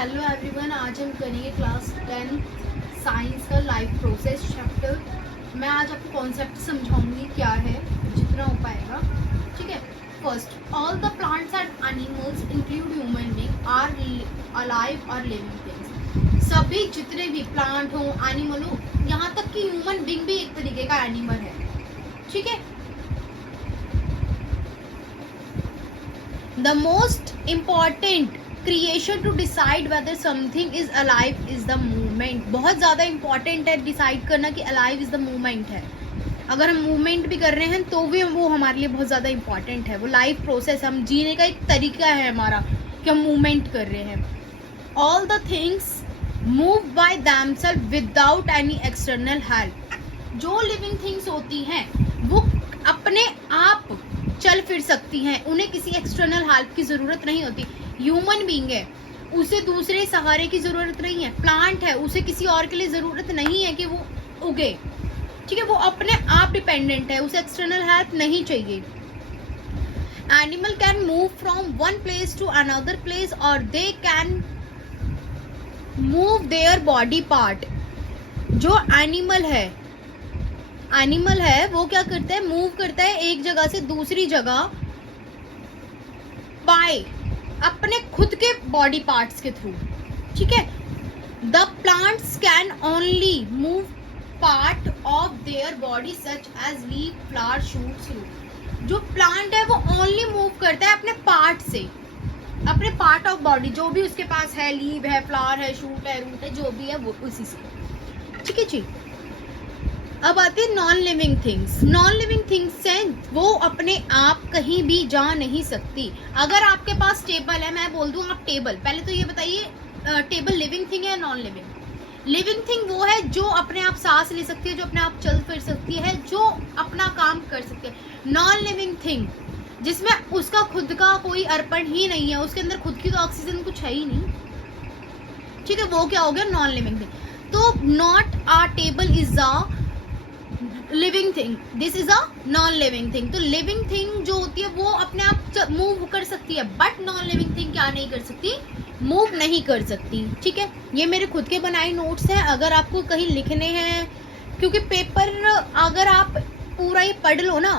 Hello everyone, आज हम करेंगे क्लास 10 साइंस का लाइफ प्रोसेस चैप्टर। मैं आज आपको कॉन्सेप्ट समझाऊंगी क्या है, जितना हो पाएगा। ठीक है। First, all the plants and animals include human being are alive और लिविंग थिंग्स। सभी जितने भी प्लांट हो, एनिमल हो, यहाँ तक कि ह्यूमन बीइंग भी एक तरीके का एनिमल है। ठीक है। The most important creation to decide whether something is alive is the movement. बहुत ज़्यादा इंपॉर्टेंट है डिसाइड करना कि अलाइव इज द मूवमेंट है। अगर हम मूवमेंट भी कर रहे हैं तो भी वो हमारे लिए बहुत ज़्यादा इंपॉर्टेंट है। वो लाइफ प्रोसेस, हम जीने का एक तरीका है हमारा कि हम मूवमेंट कर रहे हैं। All the things move by themselves without any external help. जो लिविंग थिंग्स होती हैं वो अपने आप चल फिर सकती हैं, उन्हें किसी एक्सटर्नल हेल्प की ज़रूरत नहीं होती। ह्यूमन बीइंग है, उसे दूसरे सहारे की ज़रूरत नहीं है। प्लांट है, उसे किसी और के लिए ज़रूरत नहीं है कि वो उगे। ठीक है। वो अपने आप डिपेंडेंट है, उसे एक्सटर्नल हेल्प नहीं चाहिए। Animal can move from one place to another place और they can move their body part. जो एनिमल है वो क्या करता है, मूव करता है एक जगह से दूसरी जगह बाय अपने खुद के बॉडी पार्ट्स के थ्रू। ठीक है। The plants can only move part of their body such as leaf, flower, shoots, root. जो प्लांट है वो ओनली मूव करता है अपने पार्ट से, अपने पार्ट ऑफ बॉडी, जो भी उसके पास है, लीव है, फ्लावर है, शूट है, रूट है, जो भी है वो उसी से। ठीक है जी। अब आती है non living things. Non living things से वो अपने आप कहीं भी जा नहीं सकती। अगर आपके पास टेबल है, मैं बोल दूं आप टेबल, पहले तो ये बताइए टेबल लिविंग थिंग है या नॉन लिविंग? लिविंग थिंग वो है जो अपने आप सांस ले सकती है, जो अपने आप चल फिर सकती है, जो अपना काम कर सकती है। नॉन लिविंग थिंग जिसमें उसका खुद का कोई अर्पण ही नहीं है, उसके अंदर खुद की तो ऑक्सीजन कुछ है ही नहीं। ठीक है। वो क्या हो गया, नॉन लिविंग थिंग। तो not a table is a living thing, this is a non living thing. तो लिविंग थिंग जो होती है वो अपने आप मूव कर सकती है, बट नॉन लिविंग थिंग क्या नहीं कर सकती, मूव नहीं कर सकती। ठीक है। ये मेरे खुद के बनाए नोट्स हैं, अगर आपको कहीं लिखने हैं, क्योंकि पेपर अगर आप पूरा ही पढ़ लो ना,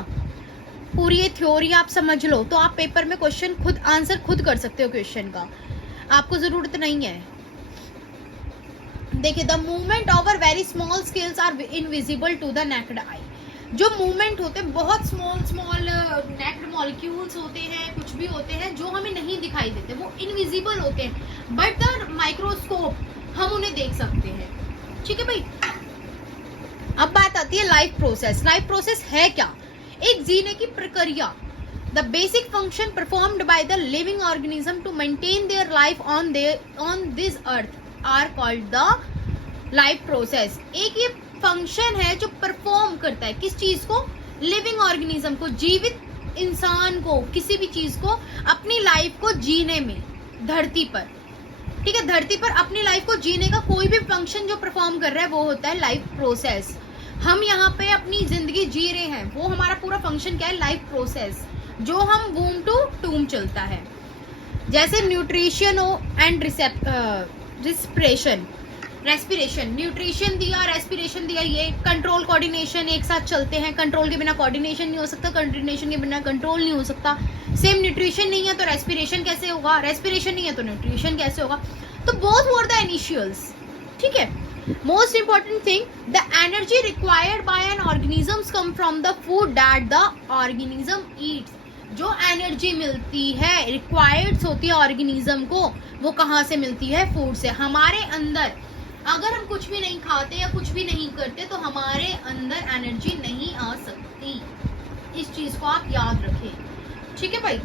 पूरी ये थ्योरी आप समझ लो, तो आप पेपर में क्वेश्चन खुद आंसर खुद कर सकते हो क्वेश्चन का, आपको जरूरत नहीं है। देखिए, the movement over very small scales are invisible to the naked eye. जो मूवमेंट होते हैं बहुत स्मॉल नेक्ड मॉलिक्यूल्स होते हैं, कुछ भी होते हैं जो हमें नहीं दिखाई देते, वो इनविजिबल होते हैं, बट द माइक्रोस्कोप हम उन्हें देख सकते हैं। ठीक है भाई। अब बात आती है लाइफ प्रोसेस। लाइफ प्रोसेस है क्या? एक जीने की प्रक्रिया। The basic function performed by the living organism to maintain their life on this earth are called the life process. एक ये फंक्शन है जो परफॉर्म करता है किस चीज को, लिविंग ऑर्गेनिज्म को, जीवित इंसान को, किसी भी चीज को अपनी लाइफ को जीने में, धरती पर। ठीक है। धरती पर अपनी लाइफ को जीने का कोई भी फंक्शन जो परफॉर्म कर रहा है वो होता है लाइफ प्रोसेस। हम यहाँ पे अपनी जिंदगी जी रहे हैं, वो हमारा पूरा फंक्शन क्या है, लाइफ प्रोसेस, जो हम वूम टू टूम चलता है। जैसे न्यूट्रिशन हो एंड रेस्पिरेशन, न्यूट्रिशन दिया, रेस्पिरेशन दिया, ये कंट्रोल कोऑर्डिनेशन एक साथ चलते हैं। कंट्रोल के बिना कोऑर्डिनेशन नहीं हो सकता, कोऑर्डिनेशन के बिना कंट्रोल नहीं हो सकता। सेम न्यूट्रिशन नहीं है तो रेस्पिरेशन कैसे होगा, रेस्पिरेशन नहीं है तो न्यूट्रिशन कैसे होगा? तो बोथ वर द इनिशियल्स। ठीक है। Most important thing, the energy required by an organism come from the food that the organism Yeats. जो एनर्जी मिलती है, रिक्वायर्ड होती है ऑर्गेनिज्म को, वो कहाँ से मिलती है, फूड से। हमारे अंदर अगर हम कुछ भी नहीं खाते या कुछ भी नहीं करते तो हमारे अंदर एनर्जी नहीं आ सकती। इस चीज को आप याद रखें। ठीक है भाई।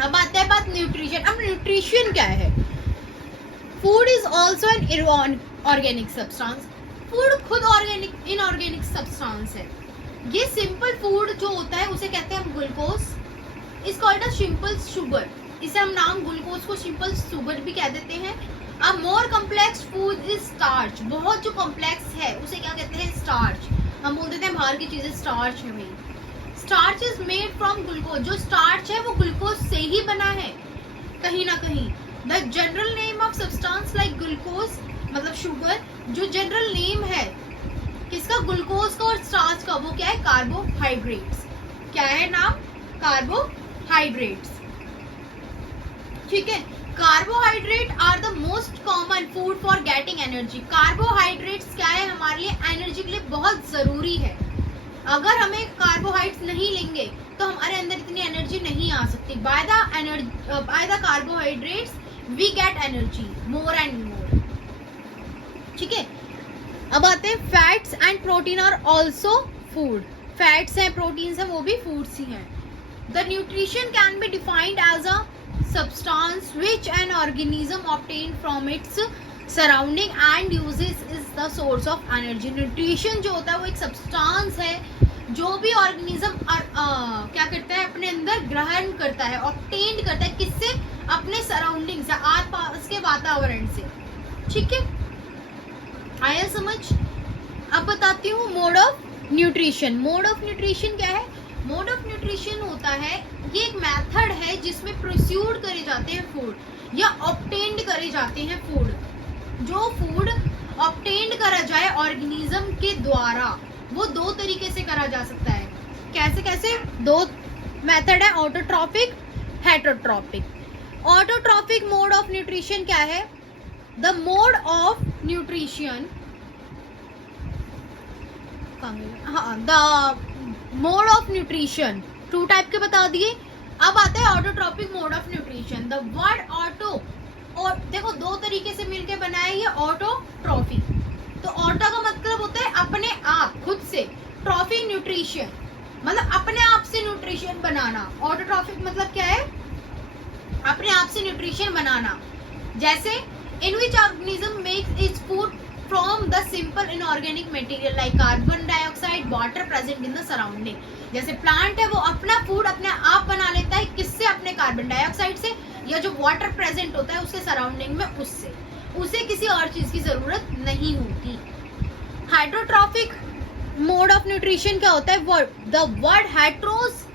अब आता है बात न्यूट्रिशन। अब न्यूट्रिशन क्या है? Food is also an organic substance. Food खुद ऑर्गेनिक इनऑर्गेनिक सब्सटेंस है। ये सिंपल फूड जो होता है उसे कहते हैं हम glucose, is called a simple sugar. इसे हम नाम ग्लूकोज को सिंपल शुगर भी कह देते हैं। अब more complex food is starch. बहुत जो कॉम्प्लेक्स है उसे क्या कहते हैं, स्टार्च। हम बोल देते हैं बाहर की चीजें स्टार्च है भाई। Starch is made from glucose. जो स्टार्च है वो ग्लूकोज से ही बना है कहीं ना कहीं। The general name of substance sugar, जो जनरल नेम है किसका, ग्लूकोज का और स्टार्च का, वो क्या है, कार्बोहाइड्रेट्स। क्या है नाम, कार्बोहाइड्रेट्स। ठीक है, carbohydrate are the most common food for getting energy. Carbohydrates क्या है, हमारे लिए एनर्जी के लिए बहुत जरूरी है। अगर हमें कार्बोहाइड्रेट्स नहीं लेंगे तो हमारे अंदर इतनी एनर्जी नहीं आ सकती। By the carbohydrates we get energy more and more. ठीक है, अब आते हैं fats and protein are also food. Fats हैं, प्रोटीन्स हैं, वो भी फूड्स ही हैं। The nutrition can be defined as a substance which an organism obtain from its surrounding and uses is the source of energy। Nutrition जो होता है वो एक सब्सटेंस है जो भी ऑर्गेनिज्म क्या करता है, अपने अंदर ग्रहण करता है, ऑब्टेन करता है, किससे, अपने सराउंडिंग से, आस पास के वातावरण से। ठीक है, आया समझ। अब बताती हूँ mode of nutrition. Mode of nutrition क्या है, मोड ऑफ न्यूट्रिशन होता है, ये एक मेथड है जिसमें प्रोड्यूस करे जाते हैं फूड या ऑब्टेन्ड करे जाते हैं फूड। जो फूड ऑब्टेन्ड करा जाए ऑर्गेनिज्म के द्वारा, वो दो तरीके से करा जा सकता है। कैसे कैसे, दो मेथड है, autotrophic, heterotrophic. Autotrophic mode of nutrition क्या है, the mode of nutrition, the mode of nutrition 2 type के बता दिए। अब आता है autotrophic mode of nutrition. The word auto, और देखो 2 तरीके से मिलके बना है ये ऑटोट्रॉफी। तो ऑटो का मतलब होता है अपने आप, खुद से, ट्रॉफी न्यूट्रिशन, मतलब अपने आप से न्यूट्रिशन बनाना। ऑटोट्रॉफिक मतलब क्या है, अपने आप से न्यूट्रिशन बनाना। जैसे in which organism makes its food from the simple inorganic material like carbon dioxide, water present in the surrounding। जैसे प्लांट है वो अपना फूड अपने आप बना लेता है, किससे, अपने कार्बन डाइऑक्साइड से, या जो वाटर प्रेजेंट होता है उसके सराउंडिंग में, उससे, उसे किसी और चीज की जरूरत नहीं होती। हाइड्रोट्रॉफिक मोड ऑफ न्यूट्रिशन क्या होता है, द वर्ड हेट्रोस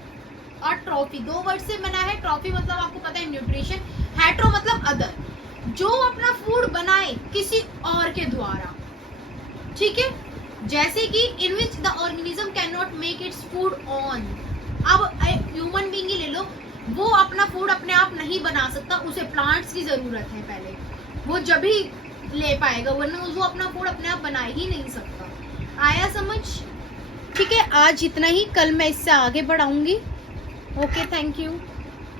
और ट्रॉफी, 2 वर्ड से बना है। ट्रॉफी मतलब आपको पता है न्यूट्रिशन, हेट्रो मतलब अदर, जो अपना फूड बनाए किसी और के द्वारा। ठीक है, जैसे कि in which the organism can not make its food on. अब ह्यूमन बीइंग ही ले लो, वो अपना फूड अपने आप नहीं बना सकता, उसे प्लांट्स की जरूरत है पहले, वो जब ही ले पाएगा, वरना वो अपना फूड अपने आप बना ही नहीं सकता। आया समझ। ठीक है, आज इतना ही, कल मैं इससे आगे बढ़ाऊंगी। Okay, thank you.